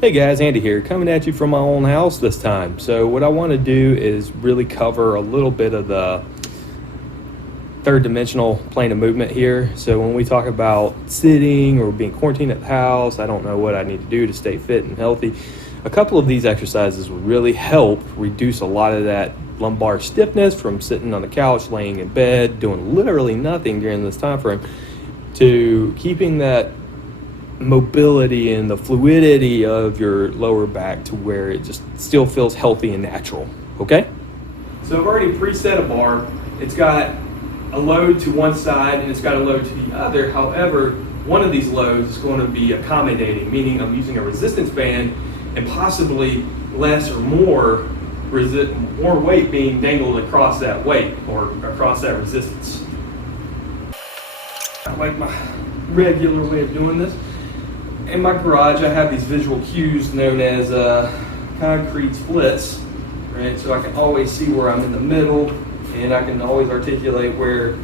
Hey guys, Andy here, coming at you from my own house this time. So what I want to do is really cover a little bit of the third dimensional plane of movement here. So when we talk about sitting or being quarantined at the house, I don't know what I need to do to stay fit and healthy. A couple of these exercises would really help reduce a lot of that lumbar stiffness from sitting on the couch, laying in bed, doing literally nothing during this time frame, to keeping that mobility and the fluidity of your lower back to where it just still feels healthy and natural. Okay? So I've already preset a bar. It's got a load to one side and it's got a load to the other. However, one of these loads is going to be accommodating, meaning I'm using a resistance band and possibly less or more weight being dangled across that weight or across that resistance. I like my regular way of doing this. In my garage, I have these visual cues known as concrete splits, right? So I can always see where I'm in the middle, and I can always articulate where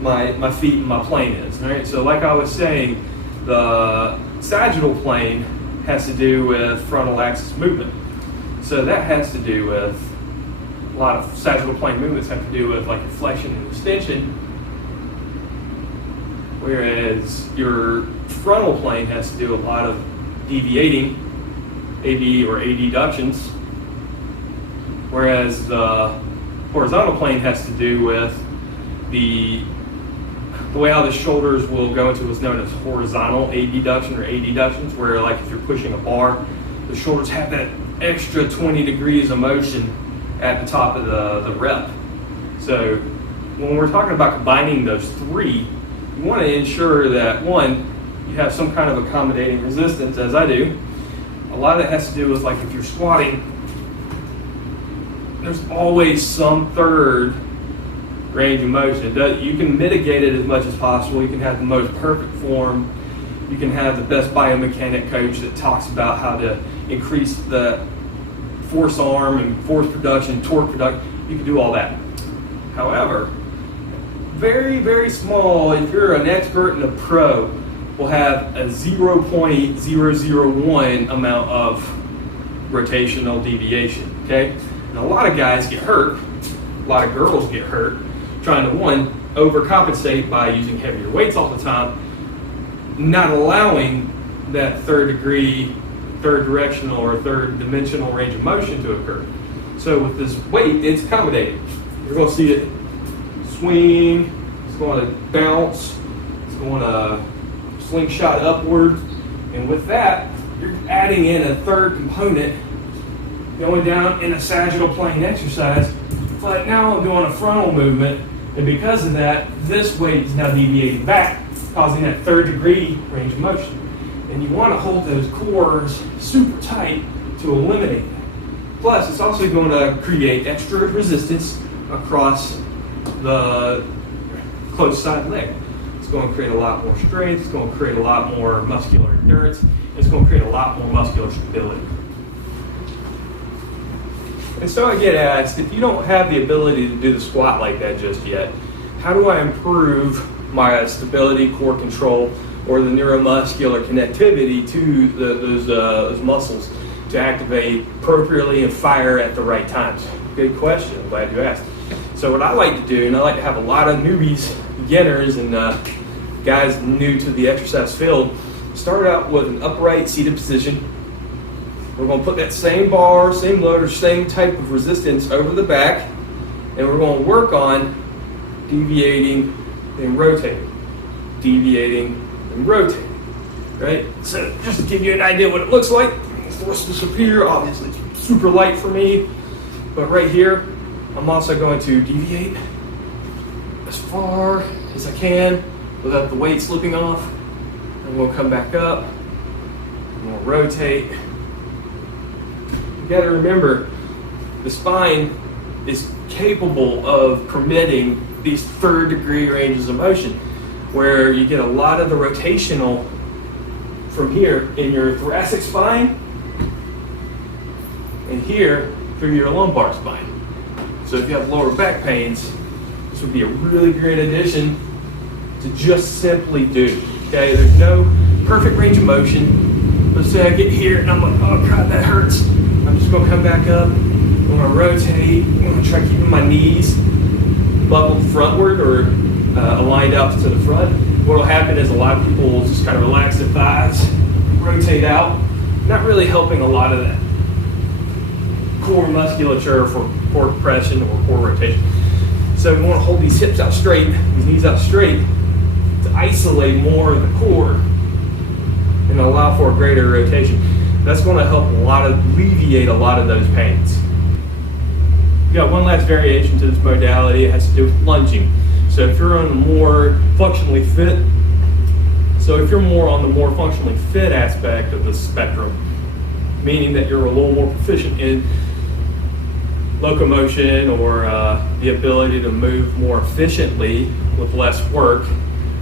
my feet and my plane is, right? So like I was saying, the sagittal plane has to do with frontal axis movement. So that has to do with, a lot of sagittal plane movements have to do with like flexion and extension, whereas your frontal plane has to do a lot of deviating, AD or adductions, whereas the horizontal plane has to do with the way how the shoulders will go into what's known as horizontal adduction or adductions, where like if you're pushing a bar, the shoulders have that extra 20 degrees of motion at the top of the rep. So when we're talking about combining those three, you want to ensure that, one, you have some kind of accommodating resistance, as I do. A lot of that has to do with, like, if you're squatting, there's always some third range of motion. You can mitigate it as much as possible. You can have the most perfect form. You can have the best biomechanic coach that talks about how to increase the force arm and force production, torque production. You can do all that. However, very, very small, if you're an expert and a pro, will have a 0.001 amount of rotational deviation, okay? And a lot of guys get hurt, a lot of girls get hurt, trying to, one, overcompensate by using heavier weights all the time, not allowing that third directional or third dimensional range of motion to occur. So with this weight, it's accommodating. You're gonna see it swing, it's going to bounce, it's going to slingshot upward, and with that, you're adding in a third component, going down in a sagittal plane exercise, but now I'm doing a frontal movement, and because of that, this weight is now deviating back, causing that third degree range of motion. And you want to hold those cores super tight to eliminate that. Plus, it's also going to create extra resistance across the close side leg. It's going to create a lot more strength, it's going to create a lot more muscular endurance, it's going to create a lot more muscular stability. And so I get asked, if you don't have the ability to do the squat like that just yet, how do I improve my stability, core control, or the neuromuscular connectivity to those muscles to activate appropriately and fire at the right times? Good question, I'm glad you asked. So what I like to do, and I like to have a lot of newbies, beginners, and guys new to the exercise field, start out with an upright seated position. We're going to put that same bar, same load, or same type of resistance over the back, and we're going to work on deviating and rotating, deviating and rotating, right? So just to give you an idea what it looks like, force this up here, obviously it's super light for me, but right here, I'm also going to deviate as far as I can without the weight slipping off. I'm going to come back up. I'm going to rotate. You got to remember, the spine is capable of permitting these third degree ranges of motion, where you get a lot of the rotational from here in your thoracic spine and here through your lumbar spine. So if you have lower back pains, this would be a really great addition to just simply do. Okay, there's no perfect range of motion. Let's say I get here and I'm like, oh God, that hurts. I'm just gonna come back up. I'm gonna rotate. I'm gonna try keeping my knees buckled frontward or aligned out to the front. What will happen is a lot of people will just kind of relax their thighs, rotate out, not really helping a lot of that core musculature for core compression or core rotation. So we want to hold these hips out straight, these knees out straight, to isolate more of the core and allow for a greater rotation. That's going to help alleviate a lot of those pains. We got one last variation to this modality. It has to do with lunging. So if you're on the more functionally fit aspect of the spectrum, meaning that you're a little more proficient in locomotion or the ability to move more efficiently with less work,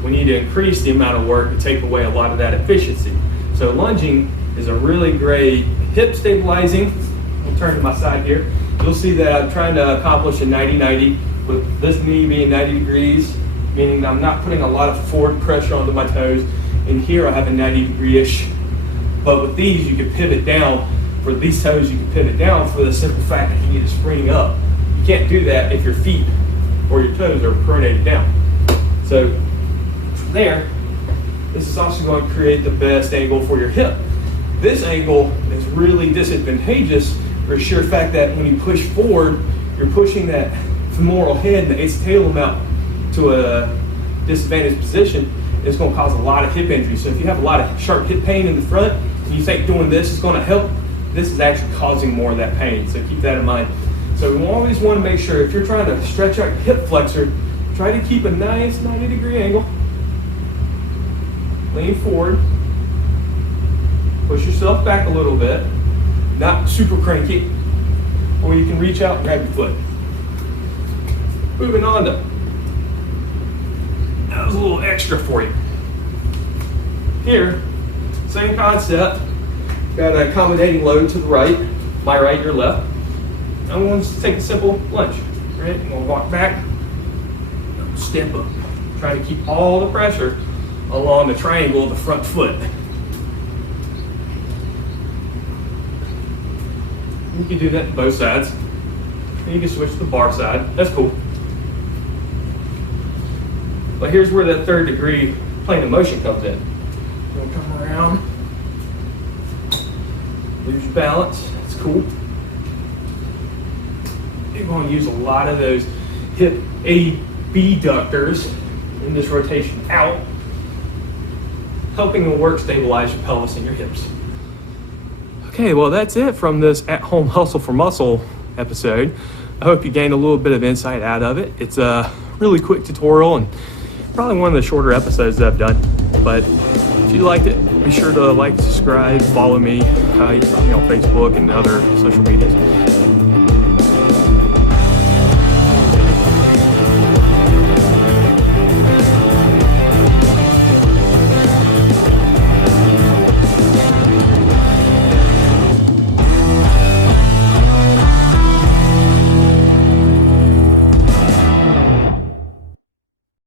we need to increase the amount of work to take away a lot of that efficiency. So lunging is a really great hip stabilizing. I'll turn to my side here. You'll see that I'm trying to accomplish a 90-90 with this knee being 90 degrees, meaning I'm not putting a lot of forward pressure onto my toes. And here I have a 90 degree-ish. But with these, you can pivot down. For these toes, you can pivot down for the simple fact that you need to spring up. You can't do that if your feet or your toes are pronated down. So from there, this is also going to create the best angle for your hip. This angle is really disadvantageous for the sheer fact that when you push forward, you're pushing that femoral head and the acetabulum out to a disadvantaged position. It's going to cause a lot of hip injury. So if you have a lot of sharp hip pain in the front and you think doing this is going to help, this is actually causing more of that pain. So keep that in mind. So we always want to make sure if you're trying to stretch out your hip flexor, try to keep a nice 90-degree angle. Lean forward. Push yourself back a little bit. Not super cranky. Or you can reach out and grab your foot. Moving on to, that was a little extra for you. Here, same concept. Got an accommodating load to the right, my right, your left. I'm going to take a simple lunge. Right? I'm going to walk back, step up. Try to keep all the pressure along the triangle of the front foot. You can do that on both sides. And you can switch to the bar side. That's cool. But here's where that third degree plane of motion comes in. You're going to come around, lose your balance. That's cool. You're going to use a lot of those hip abductors in this rotation out, helping the work stabilize your pelvis and your hips. Okay, well that's it from this at-home hustle for muscle episode. I hope you gained a little bit of insight out of it. It's a really quick tutorial and probably one of the shorter episodes that I've done. But if you liked it, be sure to like, subscribe, follow me. You can find me on Facebook and other social medias.